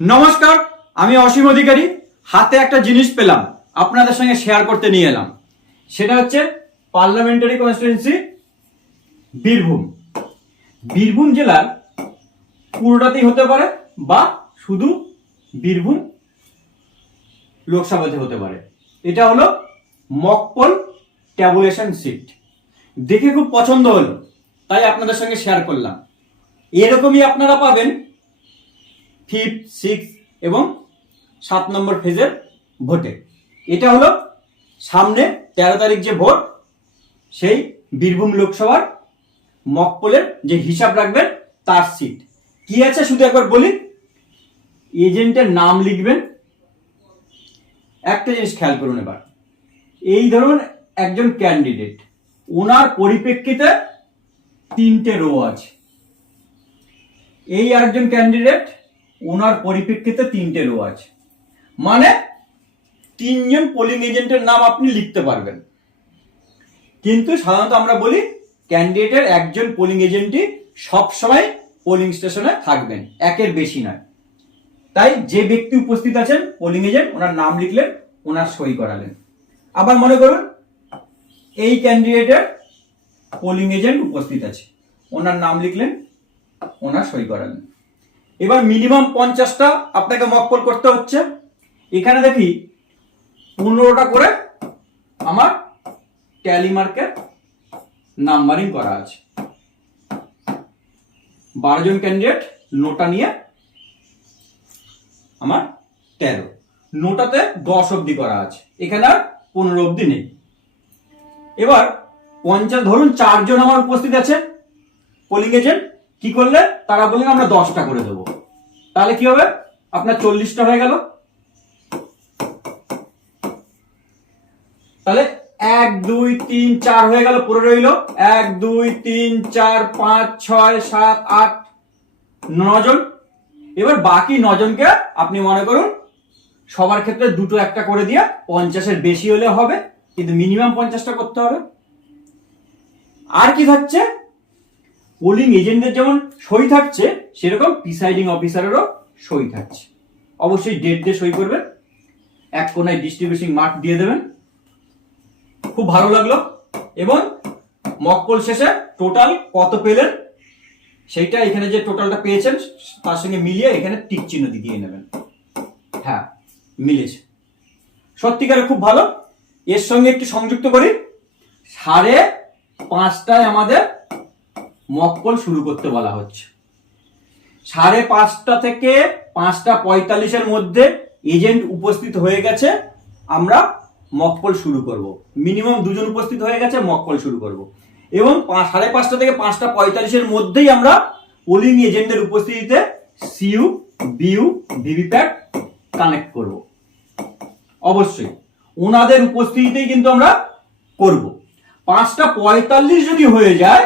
নমস্কার, আমি অসীম অধিকারী। হাতে একটা জিনিস পেলাম, আপনাদের সঙ্গে শেয়ার করতে নিয়ে এলাম। সেটা হচ্ছে পার্লামেন্টারি কনস্টিটুয়েন্সি বীরভূম। বীরভূম জেলার পুরোটাতেই হতে পারে বা শুধু বীরভূম লোকসভাতে হতে পারে। এটা হলো মকপল ট্যাবুলেশন সিট দেখে খুব পছন্দ হলো, তাই আপনাদের সঙ্গে শেয়ার করলাম। এরকমই আপনারা পাবেন ফিফথ সিক্স এবং সাত নম্বর ফেজের ভোটে। এটা হলো সামনে তেরো তারিখ যে ভোট, সেই বীরভূম লোকসভার মকপলের যে হিসাব রাখবেন তার সিট। কি আছে শুধু একবার বলি? এজেন্টের নাম লিখবেন। একটা জিনিস খেয়াল করুন এবার। এই ধরুন একজন ক্যান্ডিডেট ওনার পরিপ্রেক্ষিতে তিনটে রো আছে। এই আরেকজন ক্যান্ডিডেট ওনার পরিপ্রেক্ষিতে তিনটে রো আছে। মানে তিনজন পোলিং এজেন্টের নাম আপনি লিখতে পারবেন। কিন্তু সাধারণত আমরা বলি ক্যান্ডিডেটের একজন পোলিং এজেন্টই সবসময় পোলিং স্টেশনে থাকবেন, একের বেশি নয়। তাই যে ব্যক্তি উপস্থিত আছেন পোলিং এজেন্ট ওনার নাম লিখলেন, ওনার সই করালেন। আবার মনে করুন, এই ক্যান্ডিডেটের পোলিং এজেন্ট উপস্থিত আছে, ওনার নাম লিখলেন, ওনার সই করালেন। এবার মিনিমাম পঞ্চাশটা আপনাকে মকপল করতে হচ্ছে। এখানে দেখি পনেরোটা করে আমার ট্যালি মার্কের নাম্বারিং করা আছে। বারো জন ক্যান্ডিডেট নোটা নিয়ে আমার তেরো। নোটাতে দশ অবধি করা আছে। এখানে আর পনেরো অবধি নেই। এবার পঞ্চাশ, ধরুন চারজন আমার উপস্থিত আছে। পোলিং এজেন্ট কি করলে? তারা বললেন, আমরা দশটা করে দেবো। তাহলে কি হবে? আপনার চল্লিশটা হয়ে গেল। তাহলে এক, দুই, তিন, চার হয়ে গেল পুরো রইল। এক, দুই, তিন, চার, পাঁচ, ছয়, সাত, আট, নজন। এবার বাকি নজনকে আপনি মনে করুন, সবার ক্ষেত্রে দুটো একটা করে দিয়ে পঞ্চাশের বেশি হলে হবে, কিন্তু মিনিমাম পঞ্চাশটা করতে হবে। আর কি থাকছে? পোলিং এজেন্টদের যেমন সই থাকছে, সেরকম প্রিসাইডিং অফিসারেরও সই থাকছে। অবশ্যই ডেট দিয়ে সই করবেন। এক কোনায় ডিস্ট্রিবিউশন মার্ক দিয়ে দেবেন। খুব ভালো লাগল। এবং মকপল শেষে টোটাল কত পেলেন, সেইটা এখানে যে টোটালটা পেয়েছেন, তার সঙ্গে মিলিয়ে এখানে টিক চিহ্ন দিয়ে নেবেন। হ্যাঁ মিলেছে। সত্যিকারে খুব ভালো। এর সঙ্গে একটু সংযুক্ত করি। সাড়ে পাঁচটায় আমাদের মকপল শুরু করতে বলা হচ্ছে। সাড়ে পাঁচটা থেকে পাঁচটা পঁয়তাল্লিশের মধ্যে এজেন্ট উপস্থিত হয়ে গেছে, আমরা মকপল শুরু করব। মিনিমাম দুজন উপস্থিত হয়ে গেছে মকপল শুরু করব। এবং সাড়ে পাঁচটা থেকে পাঁচটা পঁয়তাল্লিশের মধ্যেই আমরা পোলিং এজেন্টের উপস্থিতিতে সিইউ, বিইউ, ভিভিপ্যাট কানেক্ট করব। অবশ্যই, ওনাদের উপস্থিতিতেই কিন্তু আমরা করব। পাঁচটা পঁয়তাল্লিশ যদি হয়ে যায়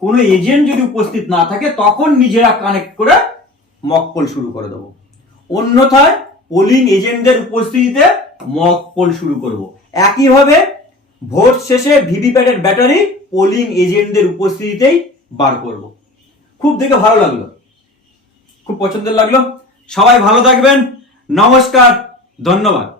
কোনো এজেন্ট যদি উপস্থিত না থাকে, তখন নিজেরা কানেক্ট করে মকপল শুরু করে দেবো। অন্যথায় পোলিং এজেন্টদের উপস্থিতিতে মকপল শুরু করব। একইভাবে ভোট শেষে ভিভিপ্যাটের ব্যাটারি পোলিং এজেন্টদের উপস্থিতিতেই বার করব। খুব দেখে ভালো লাগল। খুব পছন্দের লাগল। সবাই ভালো থাকবেন। নমস্কার। ধন্যবাদ।